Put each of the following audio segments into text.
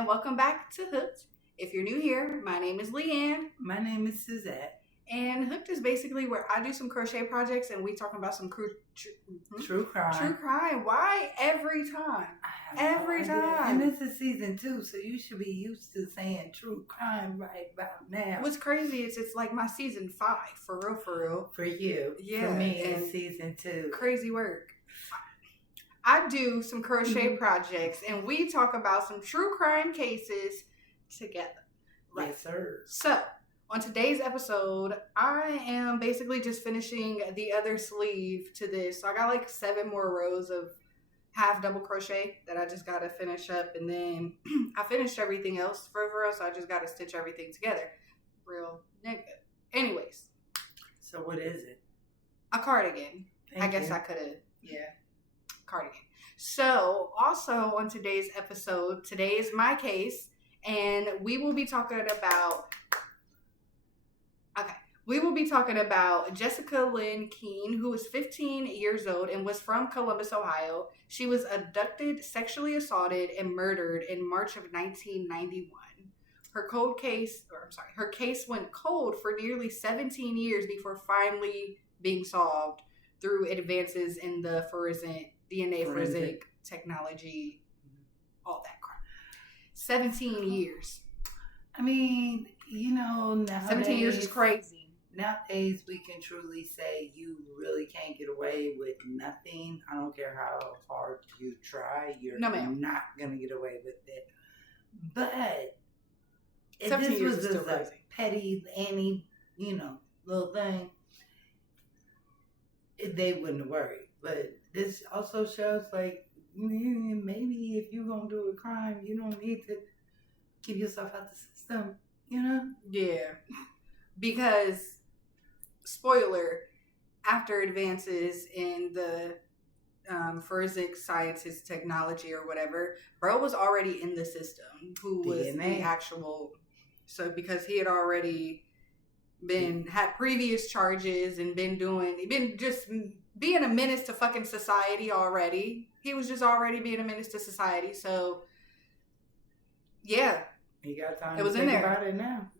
and welcome back to Hooked. If you're new here, my name is Leanne, My name is Suzette. and Hooked is basically where I do some crochet projects and we talk about some True crime. true crime. Why every time? I have Every no idea. time. And this is season 2, so you should be used to saying true crime right about now. What's crazy is it's like my season 5, for real. For you. Yeah, For me, and it's season 2. Crazy work. I do some crochet projects and we talk about some true crime cases together. Yes, sir. So, on today's episode, I am basically just finishing the other sleeve to this. So I got like 7 more rows of half double crochet that I just got to finish up. And then I finished everything else for real, so I just got to stitch everything together. Real nigga. Anyways. So what is it? A cardigan. Thank I guess you. I could have. Yeah. Cardigan. So, also on today's episode, today is my case. And we will be talking about Jessica Lynn Keen, who was 15 years old and was from Columbus, Ohio. She was abducted, sexually assaulted, and murdered in March of 1991. Her case went cold for nearly 17 years before finally being solved through advances in the DNA forensic technology, all that crap. 17 years. I mean, nowadays... 17 years is crazy. Nowadays, we can truly say you really can't get away with nothing. I don't care how hard you try. You're not going to get away with it. But if this was just a petty, little thing, they wouldn't worry. But this also shows, like, maybe if you're going to do a crime, you don't need to keep yourself out the system, Yeah. Because, spoiler, after advances in the forensic sciences technology or whatever, bro was already in the system. Who was DNA. the actual... So, because he had already had previous charges and been just being a menace to fucking society already. He was just already being a menace to society. So, yeah. You got time it was to in think there. about it now.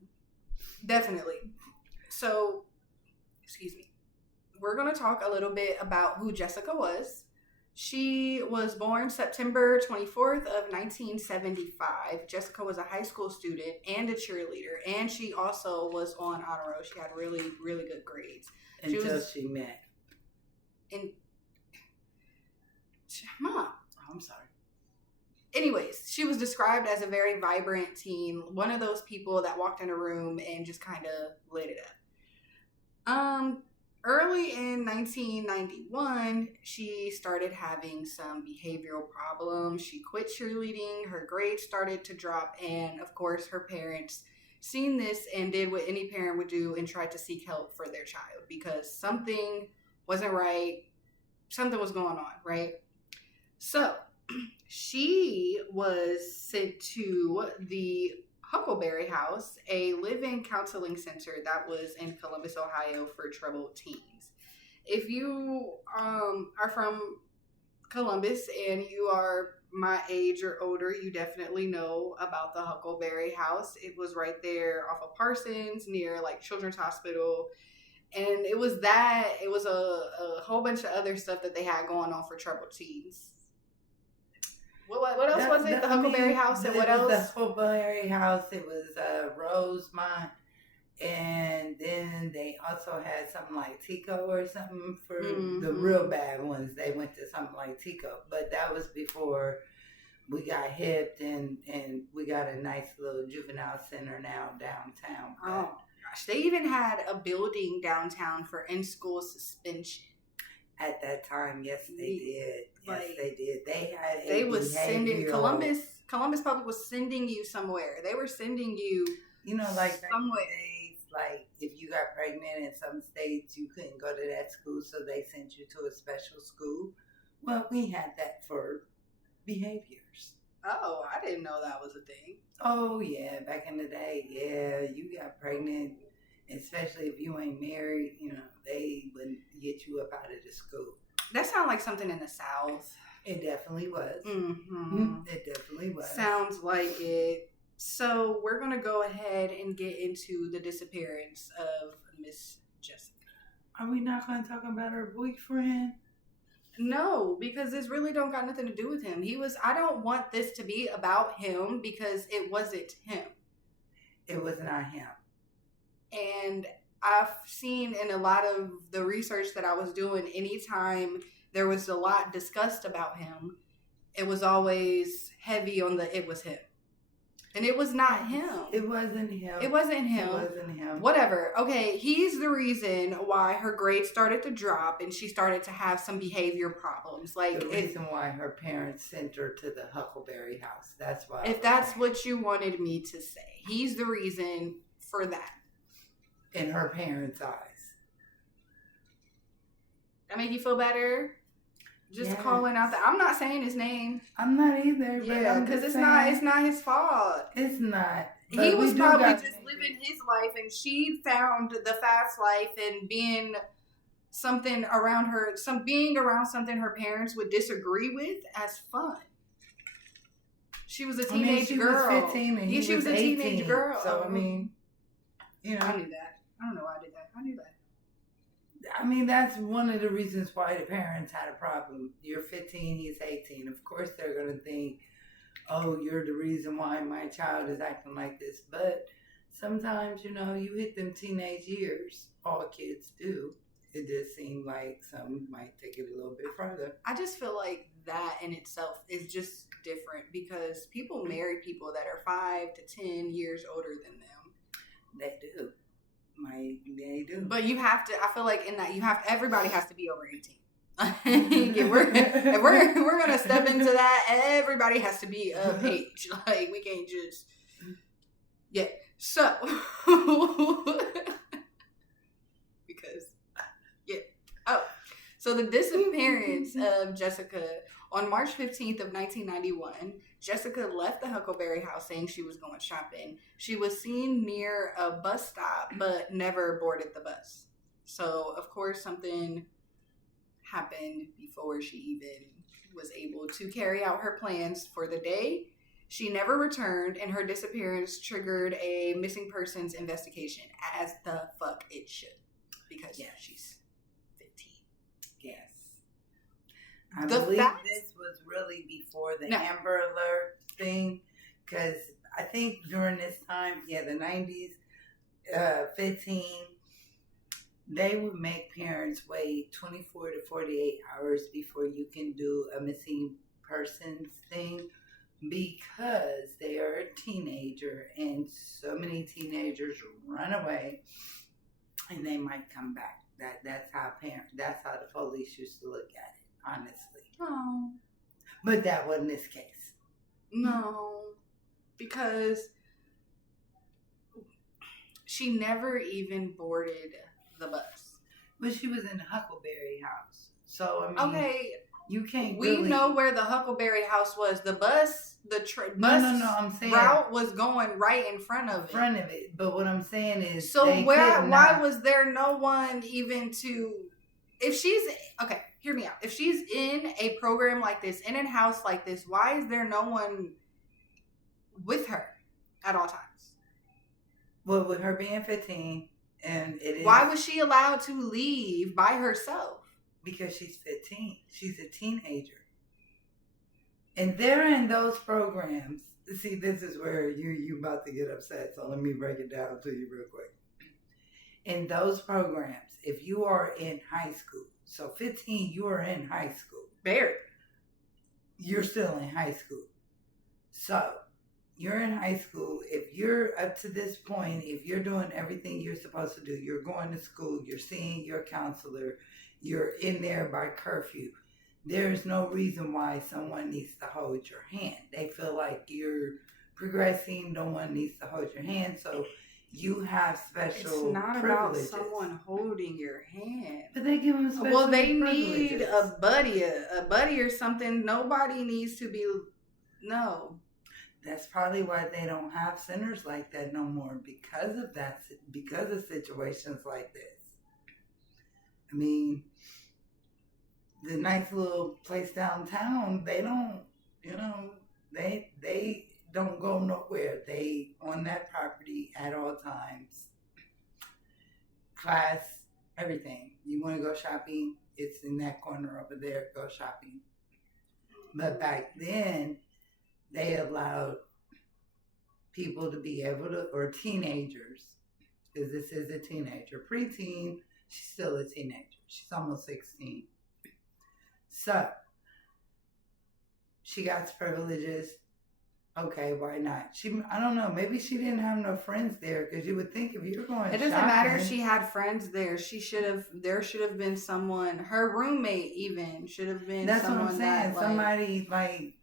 Definitely. So, excuse me. We're going to talk a little bit about who Jessica was. She was born September 24th of 1975. Jessica was a high school student and a cheerleader, and she also was on honor roll. She had really, really good grades. Until she met. Mom. Oh, I'm sorry. Anyways, she was described as a very vibrant teen, one of those people that walked in a room and just kind of lit it up. Early in 1991, she started having some behavioral problems. She quit cheerleading, her grades started to drop, and of course her parents seen this and did what any parent would do and tried to seek help for their child because something wasn't right, something was going on, right? So, she was sent to the Huckleberry House, a live-in counseling center that was in Columbus, Ohio for troubled teens. If you are from Columbus and you are my age or older, you definitely know about the Huckleberry House. It was right there off of Parsons near like Children's Hospital. And it was a whole bunch of other stuff that they had going on for troubled teens. What else was it? The Huckleberry House, and what else? The Huckleberry House. It was Rosemont, and then they also had something like Tico or something for the real bad ones. They went to something like Tico, but that was before we got hipped and we got a nice little juvenile center now downtown. Oh gosh, they even had a building downtown for in-school suspension. At that time, yes, they did. Yes, they did. They was sending Columbus Public was sending you somewhere. They were sending you, like somewhere. Like if you got pregnant in some states, you couldn't go to that school, so they sent you to a special school. Well, we had that for behaviors. Oh, I didn't know that was a thing. Oh yeah, back in the day, yeah, you got pregnant. Especially if you ain't married, they wouldn't get you up out of the school. That sounds like something in the South. It definitely was. Mm-hmm. It definitely was. Sounds like it. So we're going to go ahead and get into the disappearance of Miss Jessica. Are we not going to talk about her boyfriend? No, because this really don't got nothing to do with him. I don't want this to be about him because it wasn't him. It was not him. And I've seen in a lot of the research that I was doing, anytime there was a lot discussed about him, it was always heavy on it was him. And it was not him. It wasn't him. It wasn't him. It wasn't him. Whatever. Okay, he's the reason why her grades started to drop and she started to have some behavior problems. Like the reason why her parents sent her to the Huckleberry house. That's why. If that's what you wanted me to say, he's the reason for that. In her parents' eyes. That make you feel better? Just calling out that. I'm not saying his name. I'm not either. Yeah, because it's not his fault. It's not. He was probably just living his life, and she found the fast life and being something around her, being around something her parents would disagree with as fun. She was a teenage girl. She was 15 and she was a 18, teenage girl. So I mean, you know, I knew that. I don't know why I did that. I knew that. I mean, that's one of the reasons why the parents had a problem. You're 15, he's 18. Of course, they're going to think, oh, you're the reason why my child is acting like this. But sometimes, you know, you hit them teenage years. All kids do. It just seems like some might take it a little bit further. I just feel like that in itself is just different because people marry people that are 5 to 10 years older than them. They do. They do. But you have to, I feel like in that everybody has to be over 18. if we're going to step into that, everybody has to be of age. Like, we can't just, yeah. So, because, yeah. Oh, so the disappearance of Jessica on March 15th of 1991, Jessica left the Huckleberry house saying she was going shopping. She was seen near a bus stop, but never boarded the bus. So, of course, something happened before she even was able to carry out her plans for the day. She never returned, and her disappearance triggered a missing persons investigation, as the fuck it should. Because, she's 15. Yes. I believe this was really before the Amber Alert thing, because I think during this time, the 90s, 15, they would make parents wait 24 to 48 hours before you can do a missing persons thing because they are a teenager and so many teenagers run away and they might come back. That's how the police used to look at it. Honestly. Oh. But that wasn't this case. No. Because she never even boarded the bus. But she was in the Huckleberry house. So, I mean, okay, you can't we know where the Huckleberry house was. The bus, I'm saying route was going right in front of it. But what I'm saying is, so why was there no one even to? If she's okay, hear me out. If she's in a program like this, in a house like this, why is there no one with her at all times? Well, with her being 15, and it is. Why was she allowed to leave by herself? Because she's 15. She's a teenager. And they're in those programs. See, this is where you about to get upset, so let me break it down to you real quick. In those programs, if you are in high school, so 15, you are in high school. Barely. You're still in high school. So, you're in high school. If you're up to this point, if you're doing everything you're supposed to do, you're going to school, you're seeing your counselor, you're in there by curfew, there's no reason why someone needs to hold your hand. They feel like you're progressing, no one needs to hold your hand, so you have special It's not privileges. about someone holding your hand. But they give them special they privileges. need a buddy or something. Nobody needs to be, no. That's probably why they don't have centers like that no more, because of that, because of situations like this. I mean, the nice little place downtown, they don't, they don't go nowhere. They on that property at all times. Class, everything. You want to go shopping? It's in that corner over there. Go shopping. But back then, they allowed people to be able to, or teenagers, because this is a teenager, preteen, she's still a teenager. She's almost 16. So, she got privileges. Okay, why not? I don't know. Maybe she didn't have no friends there, because you would think if you're going, it doesn't matter if she had friends there. There should have been someone. Her roommate even should have been. That's someone what I'm saying. that, somebody like.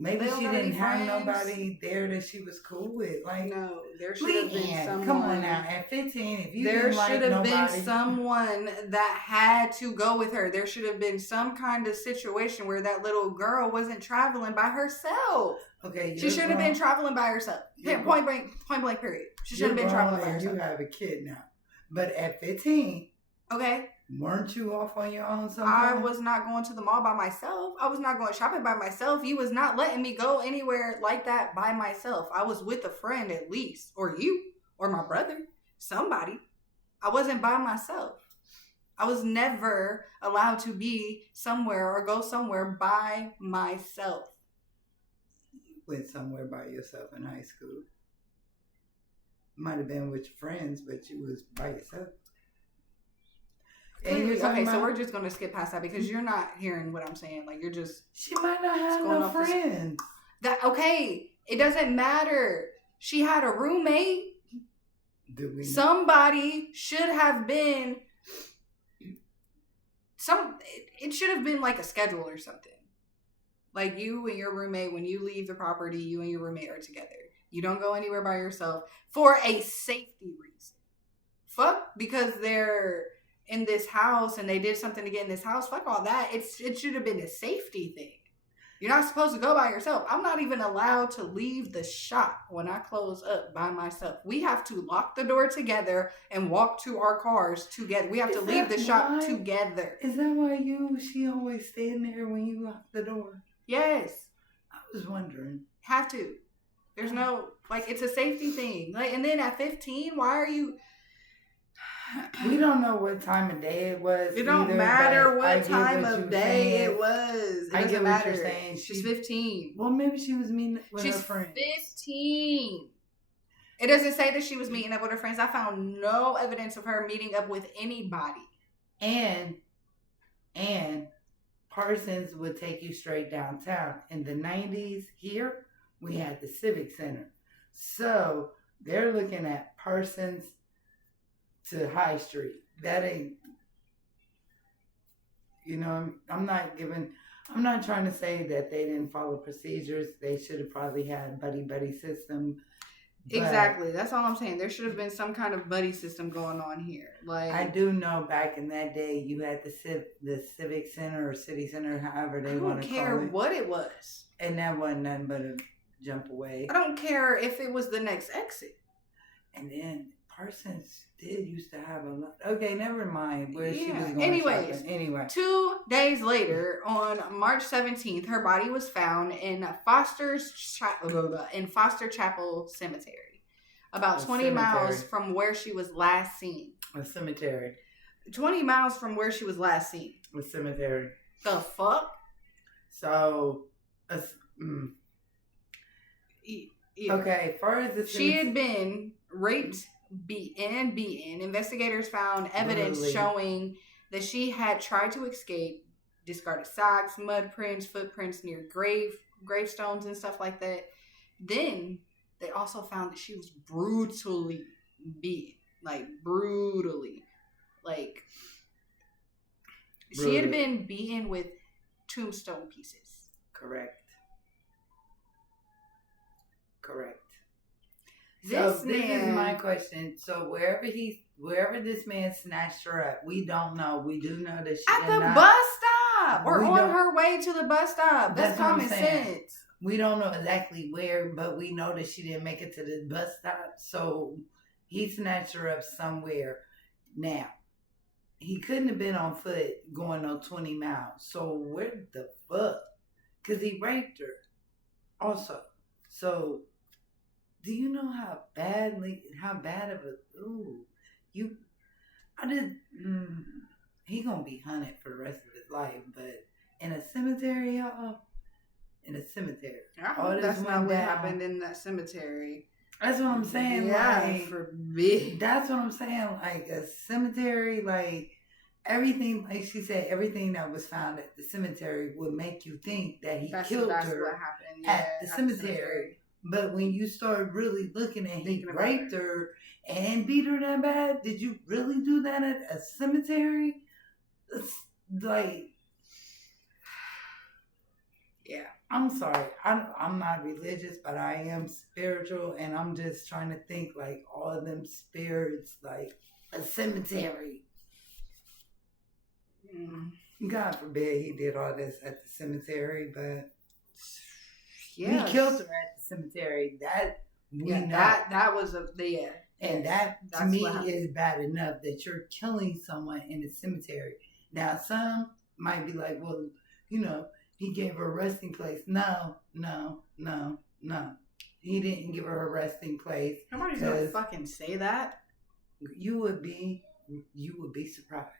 Maybe she didn't have nobody there that she was cool with. Like, no, there should have been someone. Come on now, at 15, if you there didn't should have nobody, been someone that had to go with her. There should have been some kind of situation where that little girl wasn't traveling by herself. Okay, she should have been traveling by herself. Point blank. Period. She should have been traveling by herself. You have a kid now, but at 15, okay. Weren't you off on your own sometimes? I was not going to the mall by myself. I was not going shopping by myself. You was not letting me go anywhere like that by myself. I was with a friend at least, or you, or my brother, somebody. I wasn't by myself. I was never allowed to be somewhere or go somewhere by myself. You went somewhere by yourself in high school. Might have been with your friends, but you was by yourself. Okay, so we're just gonna skip past that because you're not hearing what I'm saying. Like you're just. She might not have no friends. It doesn't matter. She had a roommate. Somebody should have been. It should have been like a schedule or something. Like you and your roommate, when you leave the property, you and your roommate are together. You don't go anywhere by yourself for a safety reason. Because they're in this house and they did something to get in this house. Fuck all that. It should have been a safety thing. You're not supposed to go by yourself. I'm not even allowed to leave the shop when I close up by myself. We have to lock the door together and walk to our cars together. We have to leave the shop together. Is that why she always stand there when you lock the door? Yes. I was wondering. Have to. There's no, it's a safety thing. And then at 15, why are you... We don't know what time of day it was. It don't matter what time of day it was. It doesn't matter. What you're saying. She's 15. Well, maybe she was meeting with her friends. She's 15. It doesn't say that she was meeting up with her friends. I found no evidence of her meeting up with anybody. And Parsons would take you straight downtown. In the 90s here, we had the Civic Center. So they're looking at Parsons to High Street. That ain't, I'm not trying to say that they didn't follow procedures. They should have probably had buddy system. Exactly. That's all I'm saying. There should have been some kind of buddy system going on here. I do know back in that day you had the Civic Center or City Center, however they want to call it. I don't care what it was. And that wasn't nothing but a jump away. I don't care if it was the next exit. And then Parsons did used to have a lot. Okay, never mind where she was going. Anyway, 2 days later, on March 17th, her body was found in Foster Chapel Cemetery, about 20 miles from where she was last seen. A cemetery. 20 miles from where she was last seen. A cemetery. The fuck? So, yeah. Okay, far as she had been raped, beaten. Investigators found evidence showing that she had tried to escape, discarded socks, mud prints, footprints near gravestones and stuff like that. Then they also found that she was brutally beaten. Brutally. She had been beaten with tombstone pieces. Correct. This is my question. So wherever this man snatched her up, we don't know. We do know that she at the bus stop or on her way to the bus stop. That's common sense. We don't know exactly where, but we know that she didn't make it to the bus stop. So he snatched her up somewhere. Now, he couldn't have been on foot going on 20 miles. So where the fuck? Because he raped her also. So do you know how bad of a, you, I just, he gonna be hunted for the rest of his life, but in a cemetery, y'all, in a cemetery. I hope that's not what happened in that cemetery. That's what I'm saying. Yeah, like, forbid. That's what I'm saying. Like a cemetery, like everything, like she said, everything that was found at the cemetery would make you think that he killed her what happened. at the cemetery. But when you start really looking at he raped her and beat her that bad, did you really do that at a cemetery? It's like, yeah. I'm sorry. I'm not religious, but I am spiritual, and I'm just trying to think like all of them spirits, like a cemetery. God forbid he did all this at the cemetery, but he killed her at the cemetery. That we know. That was and that to me is bad enough that you're killing someone in the cemetery. Now some might be like, well, you know, he gave her a resting place. No. He didn't give her a resting place. Nobody's gonna fucking say that. You would be surprised.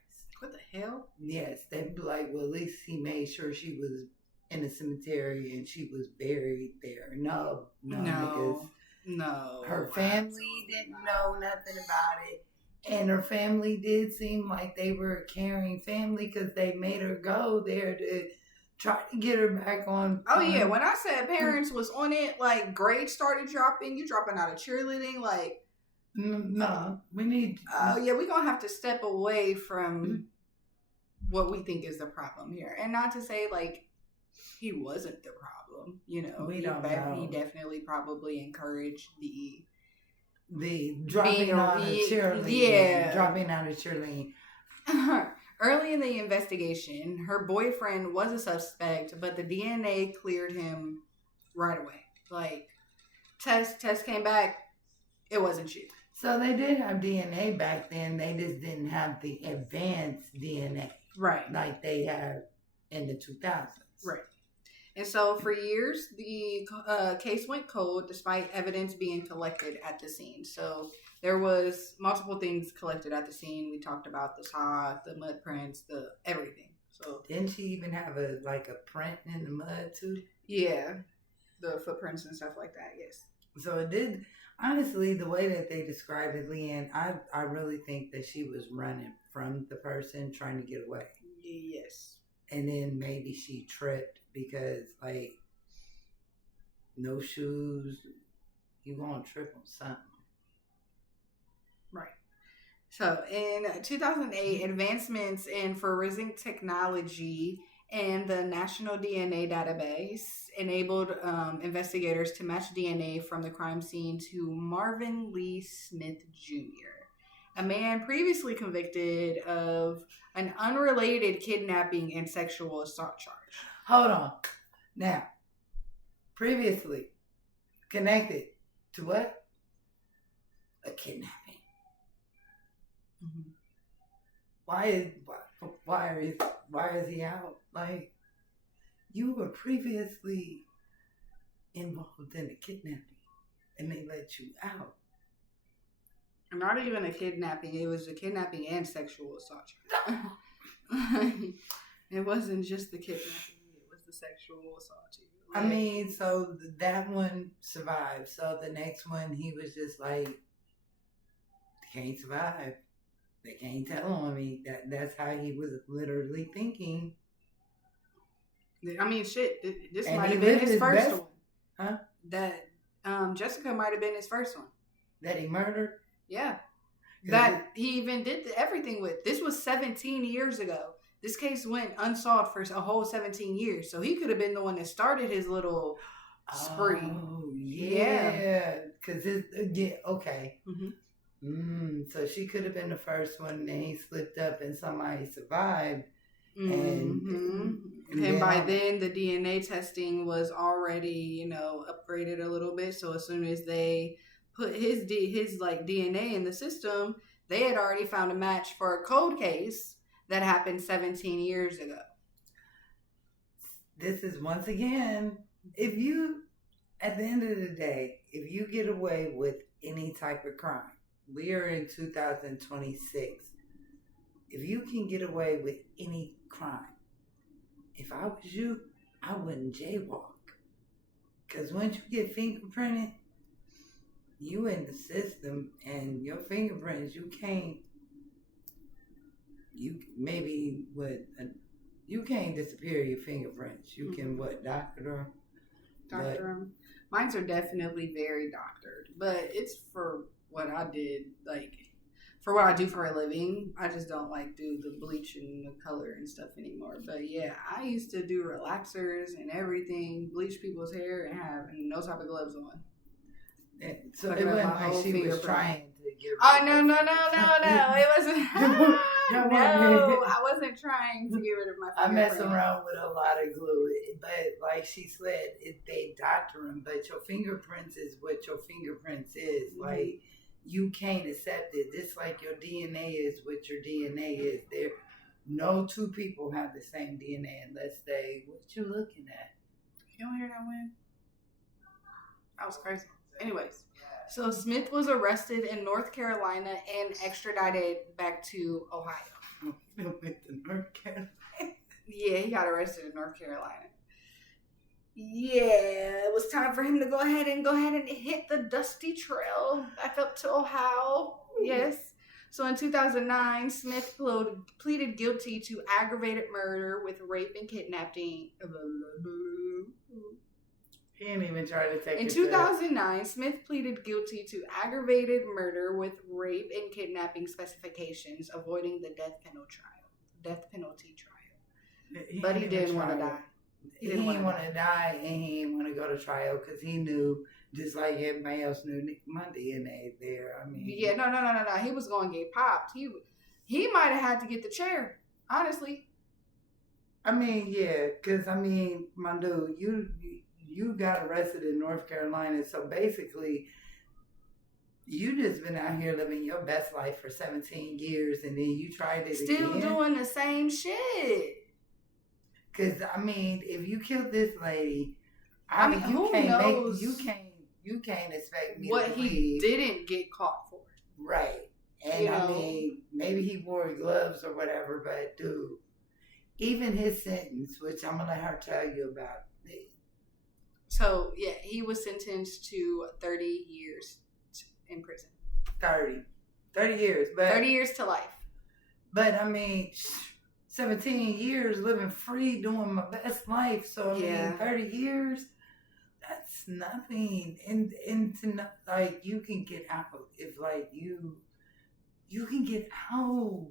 What the hell? Yes, they'd be like, well, at least he made sure she was in the cemetery and she was buried there. No. Her family didn't know nothing about it. And her family did seem like they were a caring family because they made her go there to try to get her back on. Oh, yeah. When I said parents was on it, like, grades started dropping. You dropping out of cheerleading, like... No, we need... yeah, we're going to have to step away from what we think is the problem here. And not to say, like, he wasn't the problem. You know, we don't know. He definitely probably encouraged the dropping out of cheerleading. Yeah. Dropping out of cheerleading. Early in the investigation, her boyfriend was a suspect, but the DNA cleared him right away. Like, test came back, it wasn't you. So they did have DNA back then. They just didn't have the advanced DNA. Right. Like they have in the 2000s. Right. And so for years, the case went cold despite evidence being collected at the scene. So there was multiple things collected at the scene. We talked about the saw, the mud prints, the everything. So didn't she even have a print in the mud too? Yeah, the footprints and stuff like that. Yes. So it did. Honestly, the way that they described it, Leanne, I really think that she was running from the person trying to get away. Yes. And then maybe she tripped because, like, no shoes, you gonna trip on something. Right. So in 2008, advancements in forensic technology and the National DNA Database enabled investigators to match DNA from the crime scene to Marvin Lee Smith Jr., a man previously convicted of an unrelated kidnapping and sexual assault charge. Hold on. Now, previously connected to what? A kidnapping. Mm-hmm. Why is he out? Like, you were previously involved in a kidnapping and they let you out. Not even a kidnapping. It was a kidnapping and sexual assault charge. It wasn't just the kidnapping. It was the sexual assault too. Like, I mean, so that one survived. So the next one, he was just like, they can't survive. They can't tell on me. That's how he was literally thinking. I mean, shit. This might have been his first one. Huh? That Jessica might have been his first one. That he murdered? Yeah. That he even did everything with. This was 17 years ago. This case went unsolved for a whole 17 years. So he could have been the one that started his little spree. Oh, yeah. Because okay. Mm-hmm. So she could have been the first one, and then he slipped up and somebody survived. Mm-hmm. And by then, the DNA testing was already, upgraded a little bit. So as soon as they put his DNA in the system, they had already found a match for a cold case that happened 17 years ago. This is once again, if you, at the end of the day, if you get away with any type of crime, we are in 2026. If you can get away with any crime, if I was you, I wouldn't jaywalk. Because once you get fingerprinted, you in the system, and your fingerprints, you can't disappear your fingerprints. You can doctor them? Doctor them. Mine's are definitely very doctored, but it's for what I did, like for what I do for a living. I just don't like do the bleach and the color and stuff anymore. But yeah, I used to do relaxers and everything, bleach people's hair and have no type of gloves on. So it wasn't like she was trying to get rid of no. It wasn't. No, I wasn't trying to get rid of my fingerprints. I mess around with a lot of glue, but like she said, they doctor them, but your fingerprints is what your fingerprints is. Mm-hmm. Like, you can't accept it. Just like your DNA is what your DNA is. There, no two people have the same DNA unless what you looking at? You don't hear that wind? That was crazy. Anyways, so Smith was arrested in North Carolina and extradited back to Ohio. Went to North Carolina? Yeah, he got arrested in North Carolina. Yeah, it was time for him to go ahead and hit the dusty trail back up to Ohio. Yes. So in 2009, Smith pleaded guilty to aggravated murder with rape and kidnapping. He didn't even try to take it. In 2009, Smith pleaded guilty to aggravated murder with rape and kidnapping specifications, avoiding the death penalty trial. But he didn't want to die. He didn't want to die, and he didn't want to go to trial because he knew, just like everybody else knew, my DNA there. I mean, yeah, no. He was going to get popped. He might have had to get the chair, honestly. I mean, yeah, because my dude, you got arrested in North Carolina, so basically, you just been out here living your best life for 17 years, and then you tried it still again. Doing the same shit. Because if you killed this lady, who knows? You can't expect me what to believe he didn't get caught for, right? And maybe he wore gloves or whatever, but dude, even his sentence, which I'm gonna let her tell you about. So, yeah, he was sentenced to 30 years in prison. 30 years. But 30 years to life. But, 17 years living free, doing my best life. So, 30 years, that's nothing. And you can get out. If, you can get out.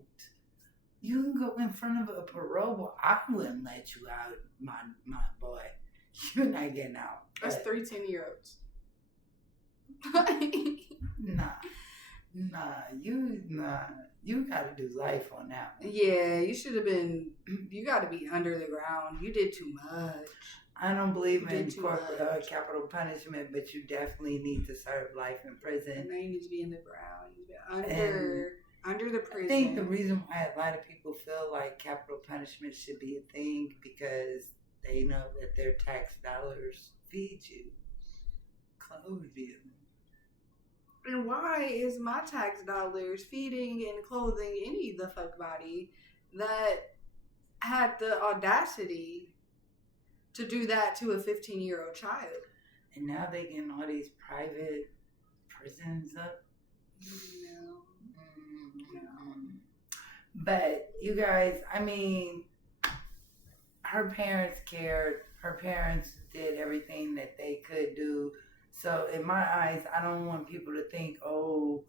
You can go in front of a parole board. I wouldn't let you out, my boy. You're not getting out. That's 3 10-year-olds. You gotta do life on that one. Yeah, you gotta be under the ground. You did too much. I don't believe in capital punishment, but you definitely need to serve life in prison. No, you need to be in the ground. You need to be under the prison. I think the reason why a lot of people feel like capital punishment should be a thing because they know that their tax dollars feed you, clothe you. And why is my tax dollars feeding and clothing any of the fuck body that had the audacity to do that to a 15-year-old child? And now they getting all these private prisons up. No. But you guys, her parents cared. Her parents did everything that they could do. So in my eyes, I don't want people to think, oh,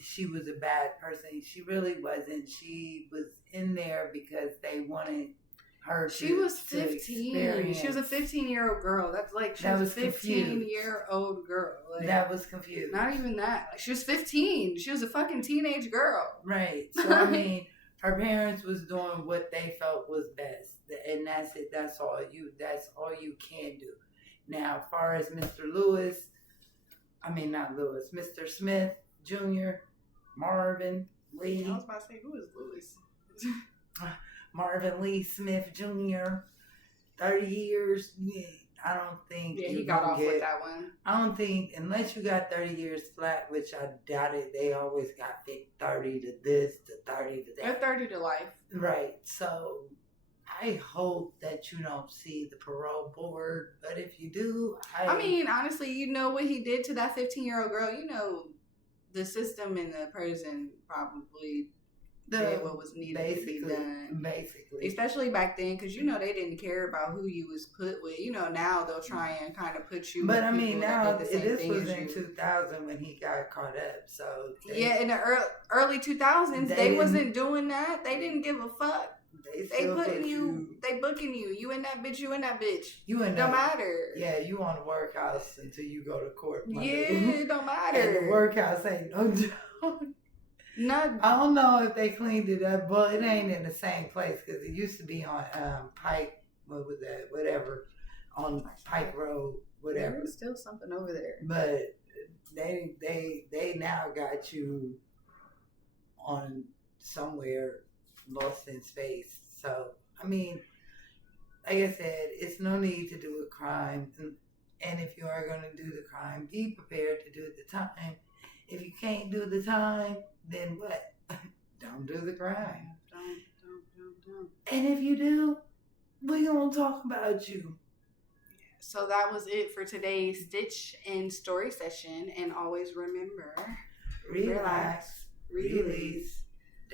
she was a bad person. She really wasn't. She was in there because they wanted her to She was 15. She was a 15-year-old girl. That's like she was a 15-year-old girl. Like, that was confused. Not even that. Like, she was 15. She was a fucking teenage girl. Right. So her parents was doing what they felt was best, and that's it. That's all you can do. Now, as far as Mr. Smith Jr., Marvin Lee. I was about to say, who is Lewis? Marvin Lee Smith Jr. 30 years. Yeah, I don't think. Yeah, he got off with that one. I don't think, unless you got 30 years flat, which I doubt it, they always got 30 to this, to 30 to that. They're 30 to life. Right. So I hope that you don't see the parole board, but if you do, I mean, honestly, you know what he did to that 15-year-old girl. You know, the system in the prison probably did what was needed to be done. Basically. Especially back then, because, you know, they didn't care about who you was put with. You know, now they'll try and kind of put you but with I mean, now, this was in you. 2000 when he got caught up, so. Yeah, in the early 2000s, they wasn't doing that. They didn't give a fuck. They putting you, they booking you. You in that bitch, you in that bitch. You in don't matter. Yeah, you on the workhouse until you go to court. Yeah, it don't matter. And the workhouse ain't no joke. I don't know if they cleaned it up, but it ain't in the same place because it used to be on Pike. What was that? Whatever, on Pike Road, whatever. There's still something over there. But they now got you on somewhere lost in space. So I mean, like I said, it's no need to do a crime, and if you are going to do the crime, be prepared to do the time. If you can't do the time, then what? Don't do the crime. Don't. And if you do, we're going to talk about you. So that was it for today's Stitch and Story session. And always remember, relax, release.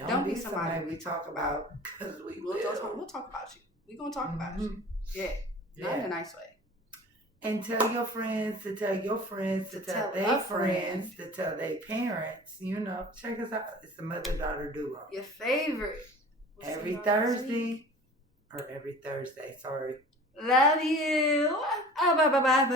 Don't be somebody we talk about. Because we'll talk about you. We're going to talk about you. Yeah. Not in a nice way. And tell your friends to tell your friends to tell their friends to tell their parents. You know, check us out. It's the mother-daughter duo. Your favorite. Every Thursday. Or every Thursday, sorry. Love you. Bye.